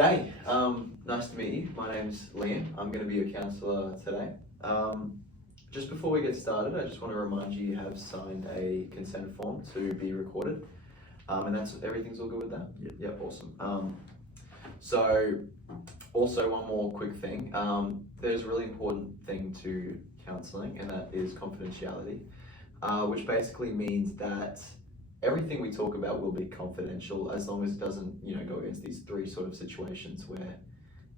Danny, nice to meet you. My name's Liam. I'm going to be your counsellor today. Just before we get started, I just want to remind you have signed a consent form to be recorded. And everything's all good with that? Yep, awesome. So, also one more quick thing. There's a really important thing to counselling, and that is confidentiality, which basically means that everything we talk about will be confidential as long as it doesn't, go against these three sort of situations where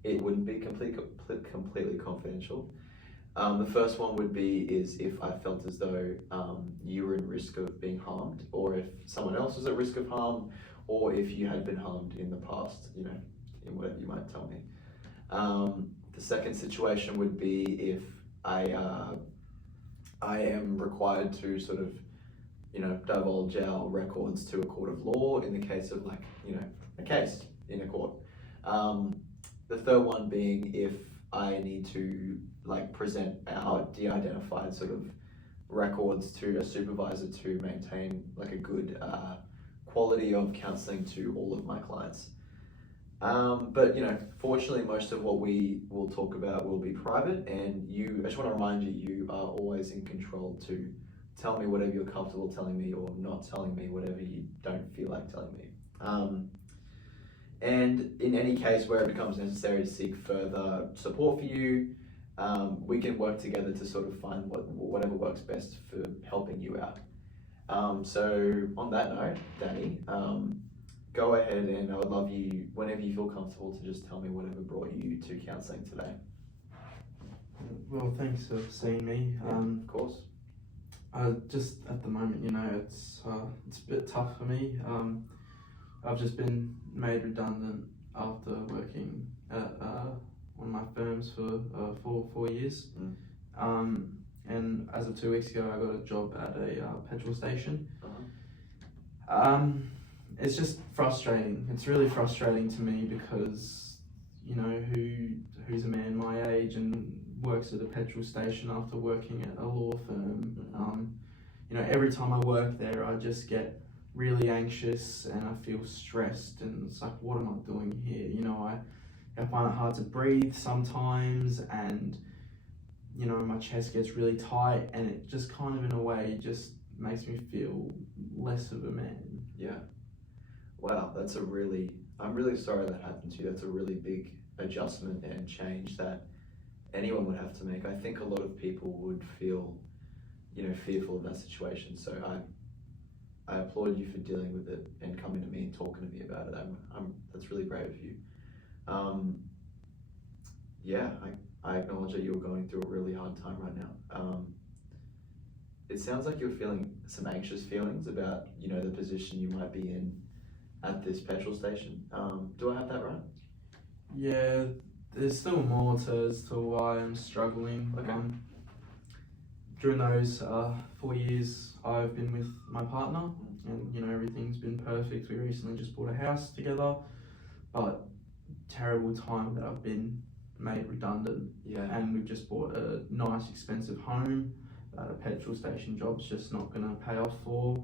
it wouldn't be completely confidential. The first one would be if I felt as though you were in risk of being harmed, or if someone else was at risk of harm, or if you had been harmed in the past, in whatever you might tell me. The second situation would be if I am required to sort of divulge our records to a court of law in the case of a case in a court. The third one being if I need to present our de-identified sort of records to a supervisor to maintain a good quality of counselling to all of my clients. But fortunately most of what we will talk about will be private, and I just want to remind you, you are always in control to tell me whatever you're comfortable telling me, or not telling me whatever you don't feel like telling me. And in any case where it becomes necessary to seek further support for you, we can work together to sort of find whatever works best for helping you out. So on that note, Danny, go ahead, and I would love you, whenever you feel comfortable, to just tell me whatever brought you to counselling today. Well, thanks for seeing me. Of course. Just at the moment, it's a bit tough for me. I've just been made redundant after working at one of my firms for 4 years. And as of 2 weeks ago, I got a job at a petrol station. It's just frustrating. It's really frustrating to me because, who's a man my age and works at a petrol station after working at a law firm. Every time I work there, I just get really anxious and I feel stressed, and it's like, what am I doing here? I find it hard to breathe sometimes, and my chest gets really tight, and it just kind of in a way just makes me feel less of a man. Yeah. Wow, I'm really sorry that happened to you. That's a really big adjustment and change that anyone would have to make. I think a lot of people would feel, fearful of that situation. So I applaud you for dealing with it and coming to me and talking to me about it. That's really brave of you. I acknowledge that you're going through a really hard time right now. It sounds like you're feeling some anxious feelings about, the position you might be in at this petrol station. Do I have that right? Yeah, there's still more as to why I'm struggling. Okay. During those 4 years, I've been with my partner, and everything's been perfect. We recently just bought a house together, but terrible time that I've been made redundant. Yeah. And we've just bought a nice expensive home that a petrol station job's just not going to pay off for.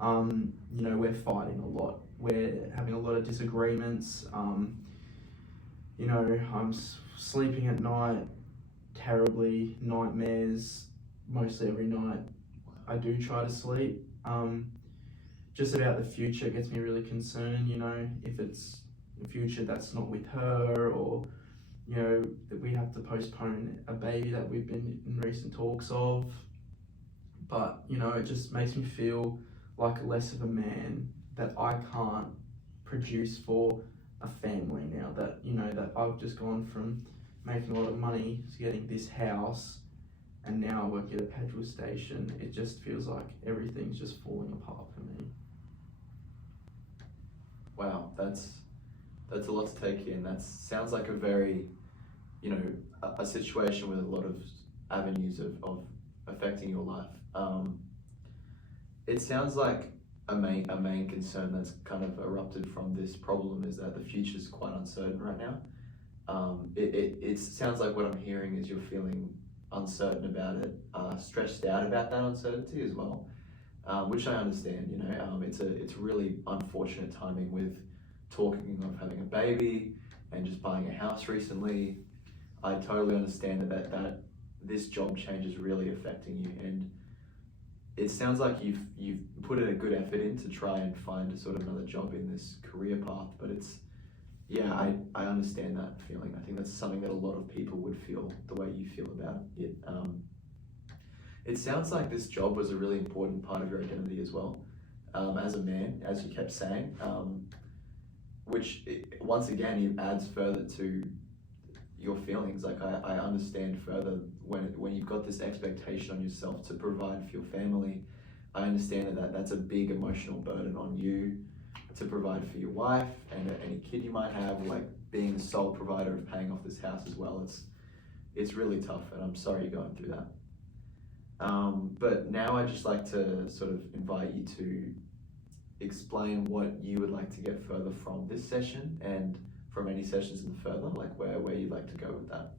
We're fighting a lot. We're having a lot of disagreements. I'm sleeping at night terribly, nightmares mostly every night. I do try to sleep. Just about the future gets me really concerned, if it's a future that's not with her, or that we have to postpone a baby that we've been in recent talks of. But it just makes me feel like less of a man, that I can't produce for a family now, that that I've just gone from making a lot of money to getting this house, and now I work at a petrol station. It just feels like everything's just falling apart for me. Wow, that's a lot to take in. That sounds like a very, a situation with a lot of avenues of affecting your life. It sounds like a main concern that's kind of erupted from this problem is that the future's quite uncertain right now. It sounds like what I'm hearing is you're feeling uncertain about it, stressed out about that uncertainty as well, which I understand. It's really unfortunate timing with talking of having a baby, and just buying a house recently. I totally understand that this job change is really affecting you, and it sounds like you've put in a good effort in to try and find a sort of another job in this career path, but yeah, I understand that feeling. I think that's something that a lot of people would feel the way you feel about it. It sounds like this job was a really important part of your identity as well, as a man, as you kept saying, which once again, it adds further to your feelings. Like I understand further when you've got this expectation on yourself to provide for your family. I understand that that's a big emotional burden on you to provide for your wife and any kid you might have, like being the sole provider of paying off this house as well. It's really tough, and I'm sorry you're going through that. But now I'd just like to sort of invite you to explain what you would like to get further from this session and from any sessions in the further, like where you'd like to go with that.